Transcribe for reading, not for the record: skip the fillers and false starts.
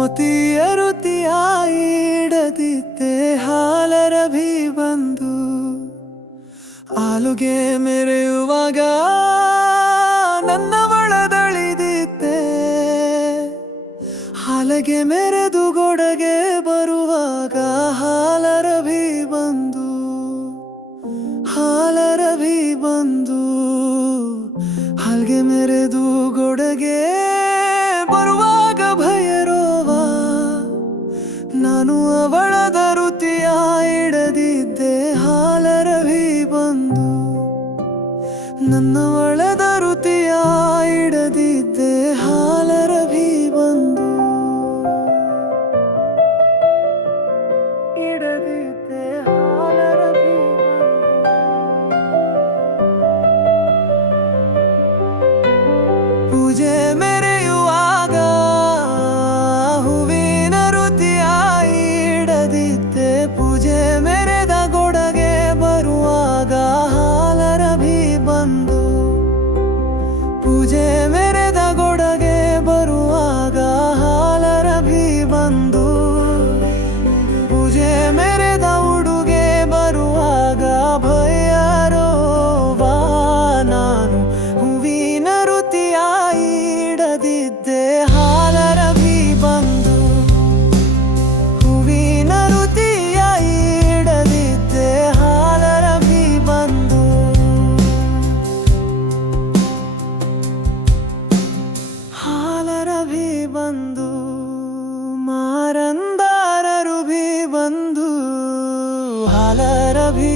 ಮೋತಿಯರುತಿಯ ಇಡದಿದ್ದೆ ಹಾಲರಭಿ ಬಂದು ಆಲುಗೆ ಮೆರೆಯುವಾಗ ನನ್ನ ಒಳದಳಿದಿದ್ದೆ ಹಾಲಗೆ ಮೆರೆದು ಗೊಡಗೆ ಬರುವಾಗ ಹಾಲರಭಿ ಬಂದು ಹಾಲರಭಿ ಬಂದು ಹಾಲ್ಗೆ ಮೆರೆದು ಗೊಡಗೆ ಬರುವಾಗ ಭೈರವ ನಾನು ಅವಳದ ಋತಿಯ ಇಡದಿದ್ದೆ ಹಾಲರಭಿ ಬಂದು ನನ್ನ ಒಳದ ಋತಿಯ ಇಡದಿದ್ದೆ ಹಾಲರಭಿ ಬಂದು ಇಡದಿದ್ದೆ ಹಾಲರಭಿ ಪೂಜೆ ಮೆರೆಯುವಾಗ ಹೂವಿನ ಋತಿಯ ಇಡದಿದ್ದೆ ಪೂಜೆ ಮೆರೆದ ಗೊಡಗೆ ಬರುವಾಗ ಹಾಲರಭಿ ಬಂದು ಪೂಜೆ ಮೆರೆದ ಗೊಡಗೆ ಬರುವಾಗ ಹಾಲರಭಿ ಬಂದು ಪೂಜೆ ಮೆರೆದ ಉಡುಗೆ ಬರುವಾಗ ಭೈರವ ನಾನು ಹೂವಿನ ಋತಿಯ ಇಡದಿದ್ದೆ ಹಾಲರಭಿ ಬಂದು ಹೂವಿನ ಋತಿಯ ಇಡದಿದ್ದೆ ಹಾಲರಭಿ ಬಂದು ಹಾಲರಭಿ ಬಂದು ಮಾರಂದಾರರು ಭಿ ಬಂದು ಹಾಲರಭಿ